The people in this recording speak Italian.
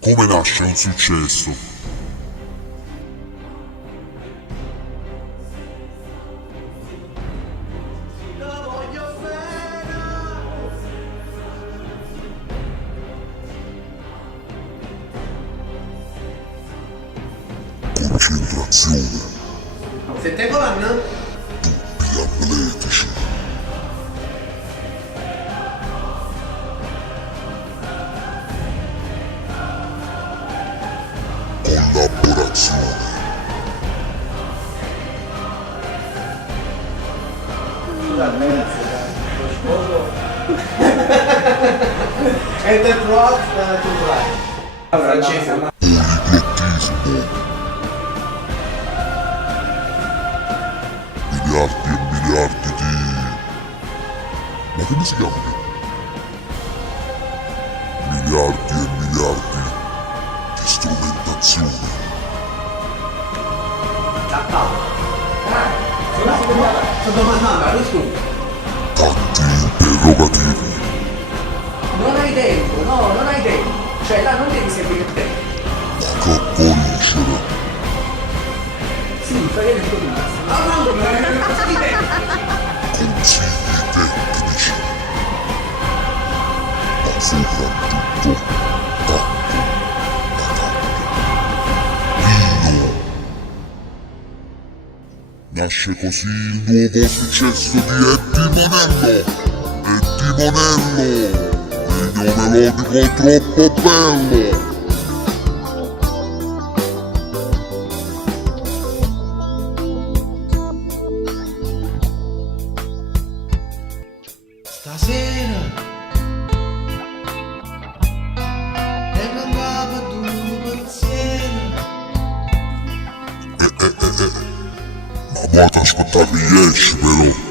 Come nasce un successo? Concentrazione, Sente colonna? dubbi atletici, collaborazione, Lo sposo. E del pro culturale. Francese. poliglottismo, miliardi e miliardi di... Ma come si chiama? Miliardi e miliardi di strumentazione, Sto domandando, rispondi. tanti interrogativi, Non hai tempo, no, non hai tempo. Cioè là non devi seguire il tempo. caponicera, Sì, fai il tuo massimo. Ah no, cosa di tempo? consigli tecnici, ma soprattutto tanto, ma tanto vino. Nasce così il nuovo successo di Eddie Monello. Eddie Monello, legno melodico troppo bello. Stasera e non capo due pensieri. Ma poi ti aspettavi 10 però.